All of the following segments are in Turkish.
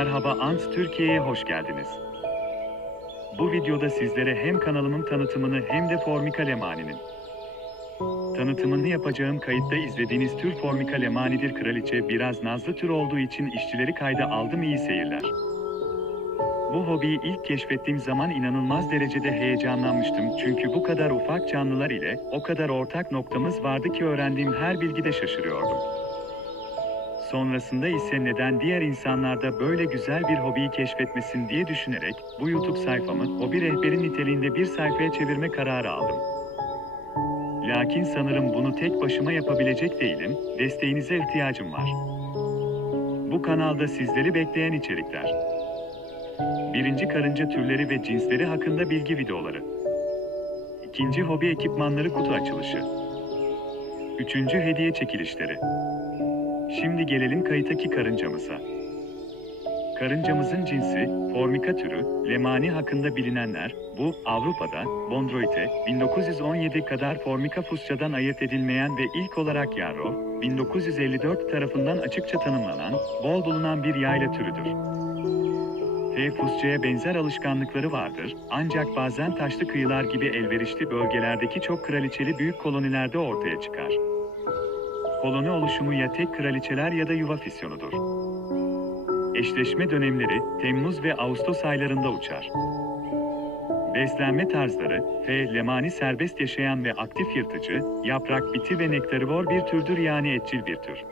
Merhaba Ant Türkiye'ye hoş geldiniz. Bu videoda sizlere hem kanalımın tanıtımını hem de Formica Lemani'nin tanıtımını yapacağım kayıtta izlediğiniz tür Formica Lemani'dir kraliçe biraz nazlı tür olduğu için işçileri kayda aldım iyi seyirler. Bu hobiyi ilk keşfettiğim zaman inanılmaz derecede heyecanlanmıştım çünkü bu kadar ufak canlılar ile o kadar ortak noktamız vardı ki öğrendiğim her bilgide şaşırıyordum. Sonrasında ise neden diğer insanlarda böyle güzel bir hobiyi keşfetmesin diye düşünerek bu YouTube sayfamı hobi rehberi niteliğinde bir sayfaya çevirme kararı aldım. Lakin sanırım bunu tek başıma yapabilecek değilim, desteğinize ihtiyacım var. Bu kanalda sizleri bekleyen içerikler. Birinci karınca türleri ve cinsleri hakkında bilgi videoları. İkinci hobi ekipmanları kutu açılışı. Üçüncü hediye çekilişleri. Şimdi gelelim kayıttaki karıncamıza. Karıncamızın cinsi, Formica türü, lemani hakkında bilinenler, bu Avrupa'da, Bondroite, 1917 kadar Formica fusçadan ayırt edilmeyen ve ilk olarak Yarrow, 1954 tarafından açıkça tanımlanan, bol bulunan bir yayla türüdür. F fusçaya benzer alışkanlıkları vardır, ancak bazen taşlı kıyılar gibi elverişli bölgelerdeki çok kraliçeli büyük kolonilerde ortaya çıkar. Koloni oluşumu ya tek kraliçeler ya da yuva fisyonudur. Eşleşme dönemleri Temmuz ve Ağustos aylarında uçar. Beslenme tarzları F. Lemani serbest yaşayan ve aktif yırtıcı, yaprak biti ve nektarivor bir türdür yani etçil bir tür.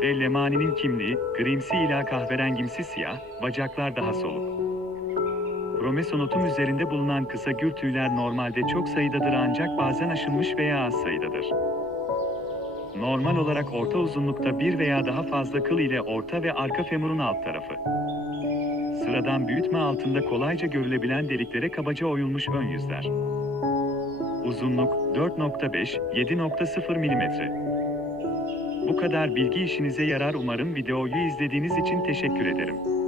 Ve lemaninin kimliği, grimsi ila kahverengimsi siyah, bacaklar daha soluk. Kromesonotum üzerinde bulunan kısa gür tüyler normalde çok sayıdadır ancak bazen aşınmış veya az sayıdadır. Normal olarak orta uzunlukta bir veya daha fazla kıl ile orta ve arka femurun alt tarafı. Sıradan büyütme altında kolayca görülebilen deliklere kabaca oyulmuş ön yüzler. Uzunluk 4.5-7.0 mm. Bu kadar bilgi işinize yarar umarım videoyu izlediğiniz için teşekkür ederim.